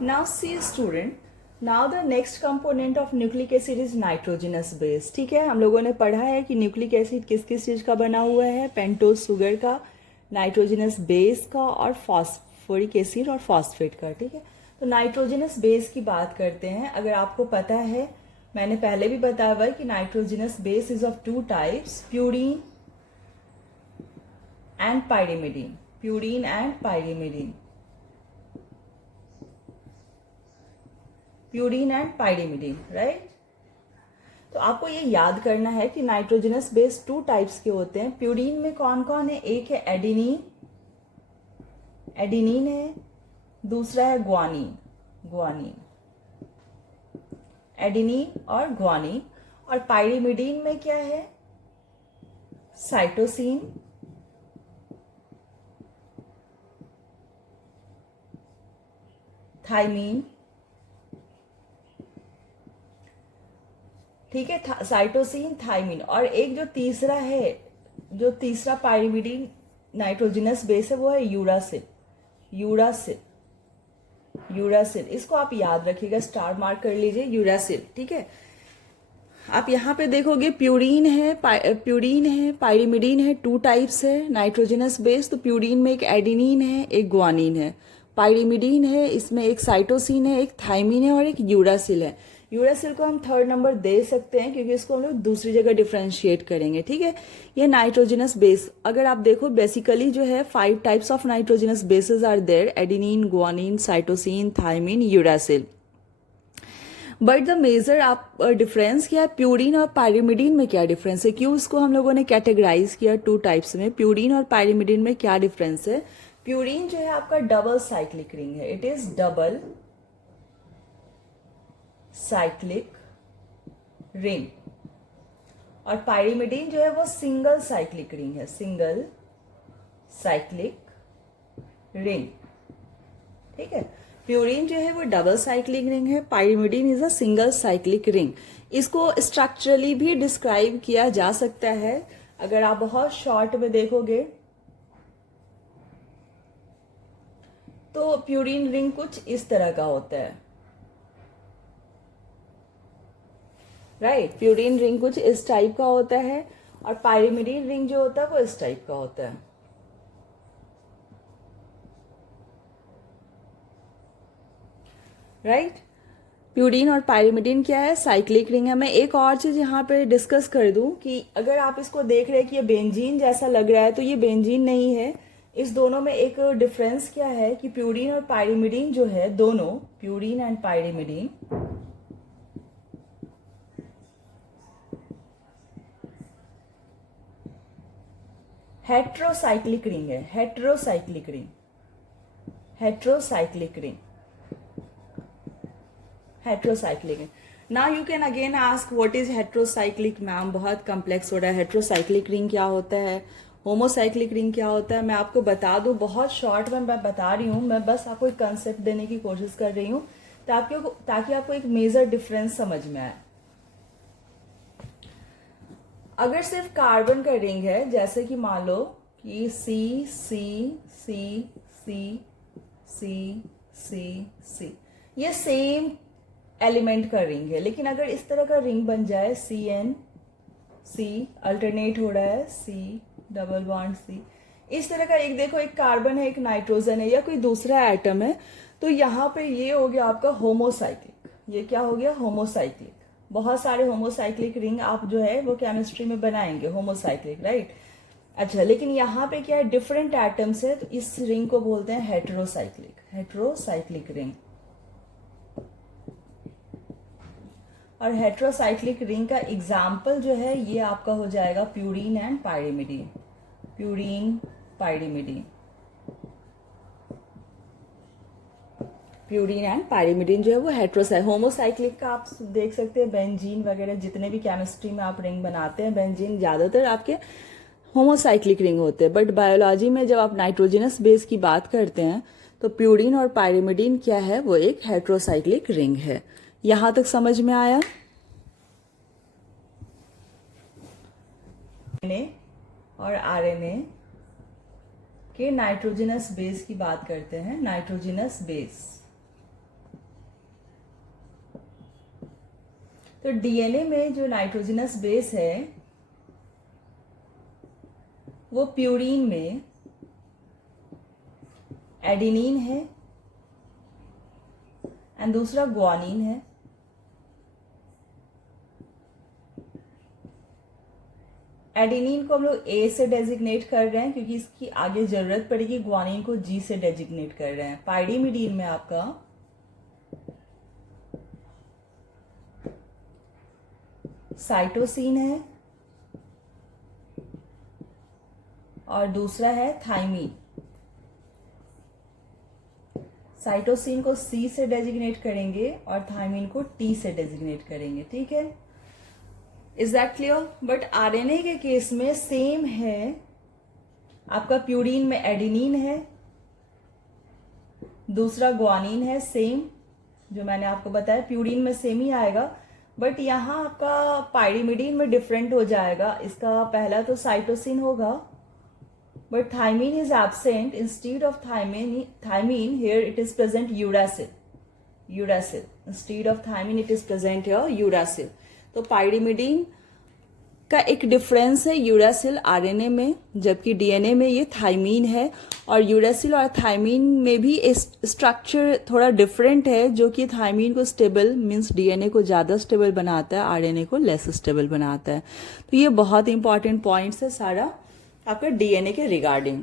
Now see student, now the next component of nucleic acid is nitrogenous base. ठीक है, हम लोगों ने पढ़ा है कि न्यूक्लिक एसिड किस किस चीज़ का बना हुआ है, पेंटोज शुगर का, नाइट्रोजनस बेस का और फॉस्फोरिक एसिड और फॉस्फेट का. ठीक है, तो नाइट्रोजनस बेस की बात करते हैं. अगर आपको पता है, मैंने पहले भी बताया हुआ है कि nitrogenous base is of two types, purine and pyrimidine. Purine and pyrimidine, purine and pyrimidine, right. तो आपको ये याद करना है कि नाइट्रोजनस बेस टू टाइप्स के होते हैं. प्यूरीन में कौन कौन है? एक है एडिनिन, एडिनिन है. दूसरा है ग्वानिन, ग्वानिन, एडिनिन और ग्वानिन. और पाइरिमिडीन में क्या है? Cytosine, thymine. ठीक है, साइटोसिन, थाइमीन. और एक जो तीसरा है, जो तीसरा पाइरिमिडीन नाइट्रोजनस बेस है, वो है यूरासिल. यूरासिल, यूरासिल, इसको आप याद रखिएगा, स्टार मार्क कर लीजिए, यूरासिल. ठीक है, आप यहाँ पे देखोगे प्यूरीन है, पाइरिमिडीन है, टू टाइप्स है नाइट्रोजनस बेस. तो प्यूरीन में एक एडिनिन है, एक ग्वानिन है. पाइरिमिडीन है, इसमें एक साइटोसिन है, एक थाइमीन है और एक यूरासिल है. यूरासिल को हम थर्ड नंबर दे सकते हैं क्योंकि इसको हम लोग दूसरी जगह डिफ्रेंशिएट करेंगे. ठीक है, ये नाइट्रोजनस बेस. अगर आप देखो बेसिकली जो है 5 types of nitrogenous bases are there, adenine, guanine, cytosine, thymine, uracil. But the major आप डिफरेंस क्या है, प्यूरीन और पाइरिमिडीन में क्या डिफरेंस है, क्यों इसको हम लोगों ने कैटेगराइज किया टू टाइप्स में. प्यूरीन और पाइरिमिडीन में क्या डिफरेंस है? प्यूरीन जो है आपका डबल साइक्लिक रिंग है, it is double cyclic ring. और पाइरिमिडीन जो है वो सिंगल साइक्लिक रिंग है, सिंगल साइक्लिक रिंग. ठीक है, प्यूरीन जो है वो डबल साइक्लिक रिंग है, pyrimidine is a single cyclic ring. इसको स्ट्रक्चरली भी डिस्क्राइब किया जा सकता है. अगर आप बहुत शॉर्ट में देखोगे तो प्यूरीन रिंग कुछ इस तरह का होता है, राइट. प्यूरीन रिंग कुछ इस टाइप का होता है और पाइरिमिडीन रिंग जो होता है वो इस टाइप का होता है, राइट. प्यूरीन और पाइरिमिडीन क्या है? साइक्लिक रिंग है. मैं एक और चीज यहाँ पे डिस्कस कर दूं कि अगर आप इसको देख रहे हैं कि ये बेंजीन जैसा लग रहा है, तो ये बेंजीन नहीं है. इस दोनों में एक डिफरेंस क्या है कि प्यूरीन और पाइरिमिडीन जो है, दोनों purine and pyrimidine heterocyclic ring है, heterocyclic ring, heterocyclic ring, heterocyclic ring. Now you can again ask what is heterocyclic. Ma'am बहुत कॉम्प्लेक्स हो रहा है, हेट्रोसाइक्लिक रिंग क्या होता है, होमोसाइक्लिक रिंग क्या होता है. मैं आपको बता दूं, बहुत शॉर्ट में मैं बता रही हूँ, मैं बस आपको एक कंसेप्ट देने की कोशिश कर रही हूँ ताकि आपको एक मेजर डिफरेंस समझ में आए. अगर सिर्फ कार्बन का रिंग है, जैसे कि मान लो कि सी सी सी सी सी सी सी, ये सेम एलिमेंट का रिंग है. लेकिन अगर इस तरह का रिंग बन जाए, सी एन सी अल्टरनेट हो रहा है, सी डबल बॉन्ड सी, इस तरह का एक देखो, एक कार्बन है, एक नाइट्रोजन है या कोई दूसरा एटम है, तो यहाँ पे ये हो गया आपका होमोसाइक्लिक. ये क्या हो गया? होमोसाइक्लिक. बहुत सारे होमोसाइक्लिक रिंग आप जो है वो केमिस्ट्री में बनाएंगे, होमोसाइक्लिक, राइट. अच्छा, लेकिन यहाँ पे क्या है, डिफरेंट एटम्स है, तो इस रिंग को बोलते हैं हेट्रोसाइक्लिक, हेट्रोसाइक्लिक रिंग. और हेट्रोसाइक्लिक रिंग का एग्जाम्पल जो है ये आपका हो जाएगा purine and pyrimidine, purine, pyrimidine. Purine and pyrimidine जो है वो हेट्रोसाइक्लिक. होमोसाइक्लिक का आप देख सकते हैं, बेंजीन वगैरह जितने भी केमिस्ट्री में आप रिंग बनाते हैं, बेंजीन ज्यादातर आपके होमोसाइक्लिक रिंग होते हैं. बट बायोलॉजी में जब आप नाइट्रोजनस बेस की बात करते हैं तो प्यूरीन और पाइरिमिडीन क्या है, वो एक हेट्रोसाइक्लिक रिंग है. यहां तक समझ में आया? और आरएनए के नाइट्रोजनस बेस की बात करते हैं, नाइट्रोजनस बेस. तो डीएनए में जो नाइट्रोजनस बेस है वो प्यूरीन में एडेनिन है एंड दूसरा ग्वानिन है। एडेनिन को हम लोग ए से डेजिग्नेट कर रहे हैं क्योंकि इसकी आगे जरूरत पड़ेगी, ग्वानिन को जी से डेजिग्नेट कर रहे हैं। पाइरीमिडीन में आपका साइटोसिन है और दूसरा है थाइमीन। साइटोसिन को सी से डेजिग्नेट करेंगे और थाइमीन को टी से डेजिग्नेट करेंगे। ठीक है, is that clear? But RNA के केस में सेम है, आपका प्यूरीन में एडेनिन है, दूसरा ग्वानिन है, सेम जो मैंने आपको बताया प्यूरीन में सेम ही आएगा, बट यहाँ आपका पाइरीमिडीन में डिफरेंट हो जाएगा। इसका पहला तो साइटोसिन होगा, but thymine is absent. Instead of thymine here it is present uracil. Instead of thymine it is present here uracil. तो पाइरीमिडीन का एक डिफरेंस है यूरासिल आरएनए में, जबकि डीएनए में ये थाइमीन है। और यूरासिल और थाइमीन में भी स्ट्रक्चर थोड़ा डिफरेंट है, जो कि थाइमीन को स्टेबल मीन्स डीएनए को ज़्यादा स्टेबल बनाता है, आरएनए को लेस स्टेबल बनाता है। तो ये बहुत इंपॉर्टेंट पॉइंट्स है सारा आपका डीएनए के रिगार्डिंग।